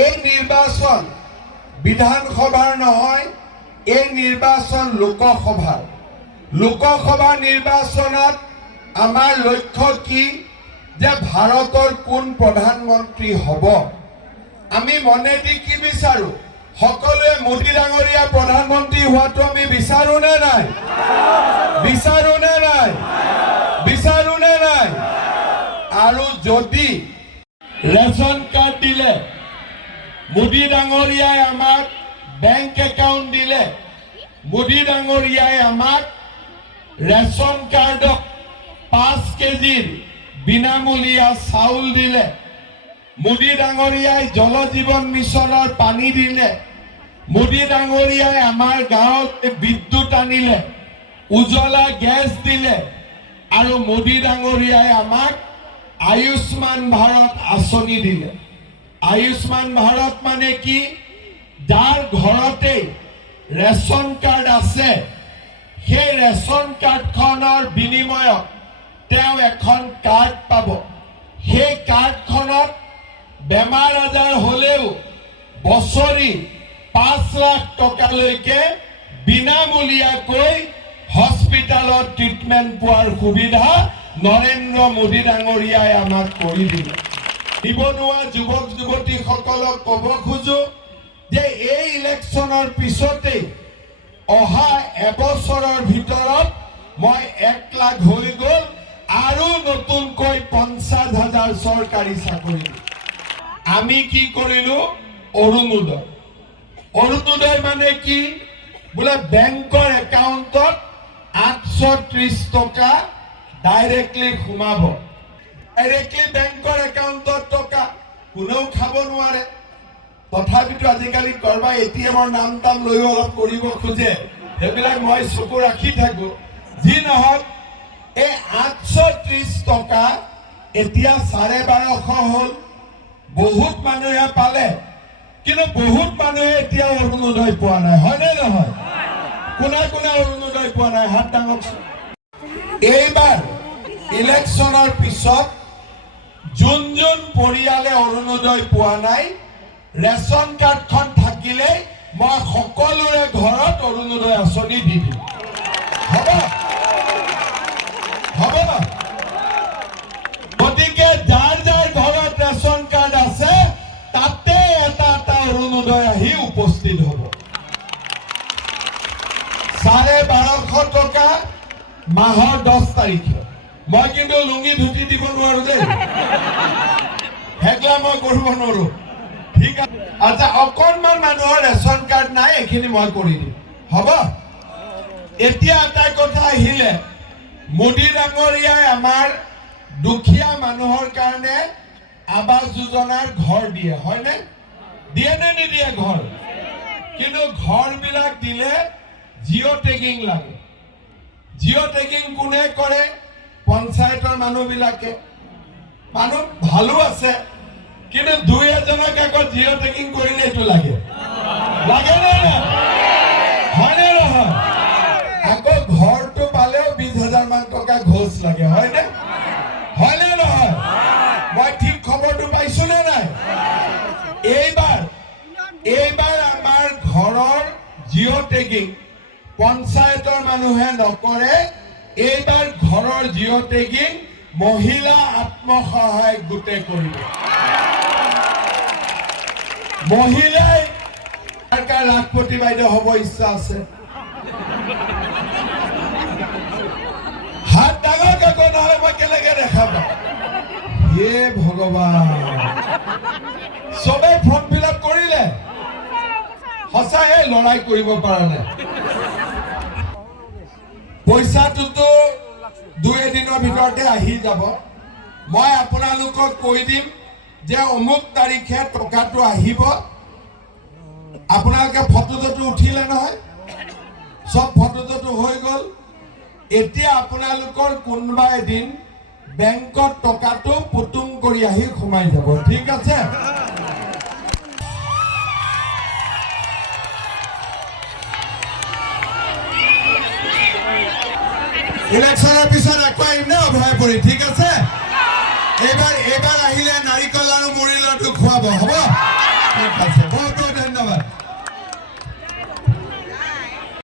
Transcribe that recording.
এই নিৰ্বাচন বিধানসভাৰ নহয়, এই নিৰ্বাচন লোকসভাৰ। লোকসভা নিৰ্বাচনত আমাৰ লক্ষ্য কি যে ভাৰতৰ কোন প্ৰধানমন্ত্ৰী হ'ব। আমি মনেদি কি বিচাৰো? সকলোৱে মোদী ডাঙৰীয়া প্ৰধানমন্ত্ৰী হোৱাটো আমি বিচাৰো নে নাই? বিচাৰো নে নাই? বিচাৰো নে নাই? আৰু যদি ৰেচন কাৰ্ড দিলে, মোদী ডাঙৰীয়াই আমাক বেংক একাউণ্ট দিলে, মোদী ডাঙৰীয়াই আমাক ৰেচন কাৰ্ডক 5 কেজিৰ বিনামূলীয়া চাউল দিলে, মোদী ডাঙৰীয়াই জল জীৱন মিছনৰ পানী দিলে, মোদী ডাঙৰীয়াই আমাৰ গাঁৱত বিদ্যুৎ আনিলে, উজ্জ্বলা গেছ দিলে, আৰু মোদী ডাঙৰীয়াই আমাক আয়ুষ্মান ভাৰত আঁচনি দিলে। আয়ুষ্মান ভাৰত মানে কি? যাৰ ঘৰতে ৰেচন কাৰ্ড আছে, সেই ৰেচন কাৰ্ডখনৰ বিনিময়ত তেওঁ এখন কাৰ্ড পাব। সেই কাৰ্ডখনত বেমাৰ আজাৰ হলেও বছৰি 5 লাখ টকালৈকে বিনামূলীয়াকৈ হস্পিটালত ট্ৰিটমেণ্ট পোৱাৰ সুবিধা নৰেন্দ্ৰ মোদী ডাঙৰীয়াই আমাক কৰি দিলে। নিবনুৱা যুৱক যুৱতীসকলক ক'ব খোজো যে এই ইলেকশ্যনৰ পিছতেই অহা এবছৰৰ ভিতৰত মই 1 লাখ হৈ গ'ল আৰু নতুনকৈ 50,000 চৰকাৰী চাকৰি। আমি কি কৰিলো? অৰুণোদয়। অৰুণোদয় মানে কি? বোলে বেংকৰ একাউণ্টত 830 টকা ডাইৰেক্টলি সোমাব। ডাইৰেক্টলি বেংকৰ একাউণ্টত টকা কোনেও খাব নোৱাৰে। তথাপিতো আজিকালি কৰবাই এটিএমৰ নাম টাম লৈ অলপ কৰিব খোজে, সেইবিলাক মই চকু ৰাখি থাকো। যি নহওক, এই 830 টকা এতিয়া 1250 হ'ল। বহুত মানুহে পালে, কিন্তু বহুত মানুহে এতিয়া অৰুণোদয় পোৱা নাই, হয়নে নহয়? কোনে কোনে অৰুণোদয় পোৱা নাই? হাত দাঙকচোন। এইবাৰ ইলেকশ্যনৰ পিছত যোন যোন পৰিয়ালে অৰুণোদয় পোৱা নাই, ৰেচন কাৰ্ডখন থাকিলে মই সকলোৰে ঘৰত অৰুণোদয় আঁচনি দি দিম। হ'ব হ'ব। গতিকে যাৰ যাৰ ঘৰত ৰেচন কাৰ্ড আছে, তাতে এটা এটা অৰুণোদয় আহি উপস্থিত হ'ব। 1250 টকা মাহৰ 10 তাৰিখে। মই কিন্তু লুঙি ধুতি দিব নোৱাৰো দেই, হেগলা মই কৰিব নোৱাৰো। ঠিক আছে, আচ্ছা, অকণমান মানুহৰ ৰেচন কাৰ্ড নাই, এইখিনি মই কৰি দিম। হ'ব। এতিয়া এটা কথা আহিলে, মোদী ডাঙৰীয়াই আমাৰ দুখীয়া মানুহৰ কাৰণে আৱাস যোজনাৰ ঘৰ দিয়ে, হয়নে? দিয়ে নে নিদিয়ে ঘৰ? কিন্তু ঘৰবিলাক দিলে জিঅ' টেগিং লাগে। জিঅ' টেগিং কোনে কৰে? পঞ্চায়তৰ মানুহবিলাকে। মানুহ ভালো আছে, কিন্তু 2-এজনক আকৌ জিঅ' টেগিং কৰিলে এইটো লাগে। লাগে নে নাই? হয়নে নহয়? আকৌ ঘৰটো পালেও 20,000 মান টকা ঘোষ লাগে, হয়নে? হয়নে নহয়? মই ঠিক খবৰটো পাইছো নে নাই? এইবাৰ আমাৰ ঘৰৰ জিঅ' টেগিং পঞ্চায়তৰ মানুহে নকৰে। এইবাৰ ঘৰৰ জিঅ' টেগিং মহিলা আত্মসহায়ক গোটে কৰিব। মহিলাই ৰাষ্ট্ৰপতি বাইদেউ হ'ব ইচ্ছা আছে? হাত ডাঙৰ কাকো নহলে মই কেনেকে দেখাব? হে ভগৱান, চবেই ফৰ্ম ফিল আপ কৰিলে? সঁচাই লৰাই কৰিব পৰা নাই। পইচাটোতো 2-এদিনৰ ভিতৰতে আহি যাব। মই আপোনালোকক কৈ দিম যে অমুক তাৰিখে টকাটো আহিব। আপোনালোকে ফটোটো উঠিলে নহয়? সব ফটোটো হৈ গ'ল। এতিয়া আপোনালোকৰ কোনোবা এদিন বেংকত টকাটো পুতুং কৰি আহি সোমাই যাব। ঠিক আছে? ইলেকশ্যনৰ পিছত আকৌ আহিম ন ভয় পৰি। ঠিক আছে? এইবাৰ আহিলে নাৰিকল আৰু মুড়ি লাডু খুৱাব। হ'ব?